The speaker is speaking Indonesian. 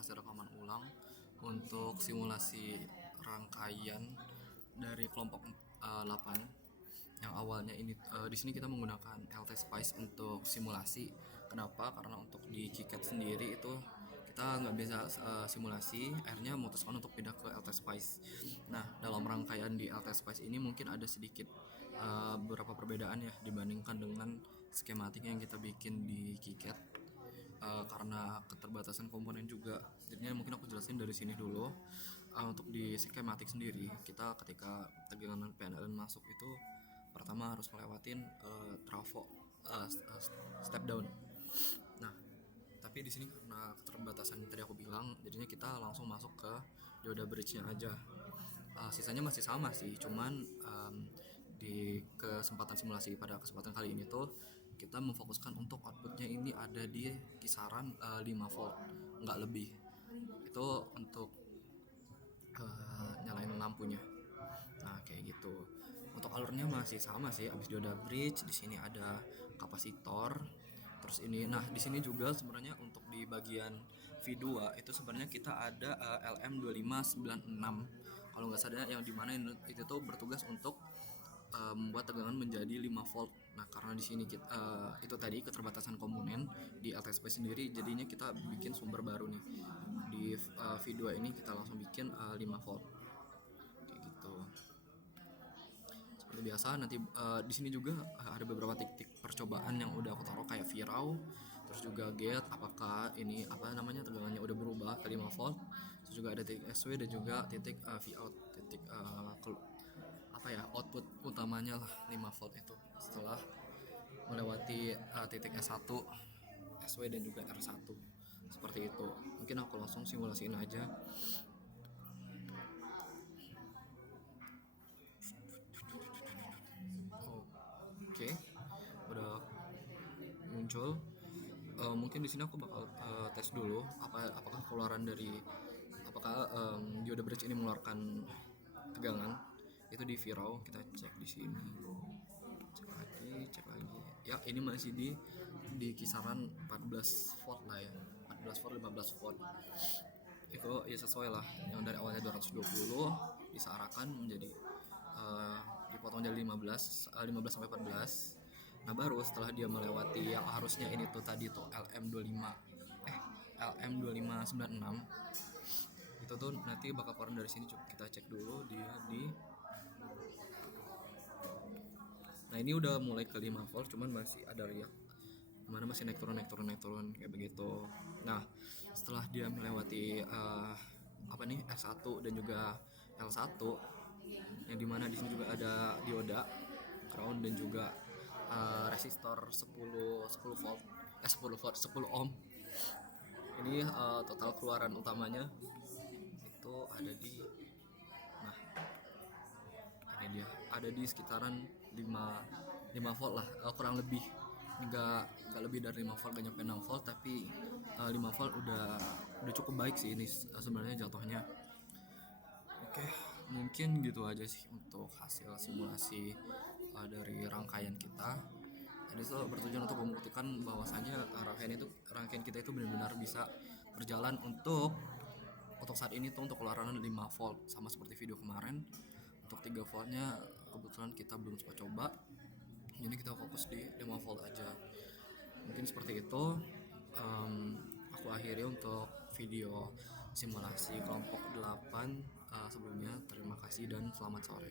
hasil rekaman ulang untuk simulasi rangkaian dari kelompok 8 yang awalnya ini di sini kita menggunakan LT Spice untuk simulasi. Kenapa? Karena untuk di KiCad sendiri itu kita nggak bisa simulasi, akhirnya memutuskan untuk pindah ke LT Spice. Nah, dalam rangkaian di LT Spice ini mungkin ada sedikit beberapa perbedaan ya dibandingkan dengan skematik yang kita bikin di KiCad. Karena keterbatasan komponen juga, jadinya mungkin aku jelasin dari sini dulu. Untuk di skematik sendiri, kita ketika tegangan PLN masuk itu pertama harus melewatin trafo step down. Nah, tapi di sini karena keterbatasan tadi aku bilang, jadinya kita langsung masuk ke dioda bridge-nya aja. Sisanya masih sama sih, cuman di kesempatan simulasi pada kesempatan kali ini tuh kita memfokuskan untuk outputnya ini ada di kisaran 5 volt, nggak lebih. Itu untuk nyalain lampunya. Nah, kayak gitu. Untuk alurnya masih sama sih, abis dioda bridge di sini ada kapasitor. Terus ini, nah di sini juga sebenarnya untuk di bagian V2 itu sebenarnya kita ada LM2596 kalau nggak salah, yang dimana itu tuh bertugas untuk membuat tegangan menjadi 5 volt. Nah, karena di sini kita, itu tadi keterbatasan komponen di LTSP sendiri, jadinya kita bikin sumber baru nih. Di V2 ini kita langsung bikin 5 volt. Kayak gitu. Seperti biasa nanti di sini juga ada beberapa titik percobaan yang udah aku taruh kayak Virau, terus juga gate apakah ini apa namanya tegangannya udah berubah ke 5 volt. Terus juga ada titik SW dan juga titik Vout, titik apa ya, output utamanya lah 5 volt itu setelah melewati titik S1, SW dan juga R1. Seperti itu. Mungkin aku langsung simulasiin aja. Oke, udah muncul. Mungkin di sini aku bakal tes dulu apakah keluaran dari dioda bridge ini mengeluarkan tegangan. Itu di Virau, kita cek di sini. Cek lagi. Ya, ini masih di kisaran 14 volt lah ya. 14 volt 15 volt. Itu ya sesuai lah, yang dari awalnya 220 disearakan menjadi dipotong jadi 15 sampai 14. Nah, baru setelah dia melewati yang harusnya ini tuh tadi tuh LM2596 itu tuh nanti bakal keluar dari sini. Coba kita cek dulu dia di. Nah, ini udah mulai ke 5 volt, cuman masih ada riak, mana masih naik turun kayak begitu. Nah, setelah dia melewati R1 dan juga L1, yang dimana di sini juga ada dioda ground dan juga resistor 10 volt 10 ohm. Ini total keluaran utamanya itu ada di, nah ini dia, ada di sekitaran 5 volt lah, kurang lebih. Nggak lebih dari 5 volt, gak nyampe 6 volt, tapi 5 volt udah cukup baik sih ini sebenarnya jatuhnya. Oke, mungkin gitu aja sih untuk hasil simulasi dari rangkaian kita. Jadi itu bertujuan untuk membuktikan bahwasanya rangkaian kita itu benar-benar bisa berjalan untuk saat ini tuh untuk keluaran 5 volt sama seperti video kemarin. Untuk 3 voltnya kebetulan kita belum sempat coba, jadi kita fokus di 5 volt aja. Mungkin seperti itu. Aku akhiri untuk video simulasi kelompok 8 sebelumnya. Terima kasih dan selamat sore.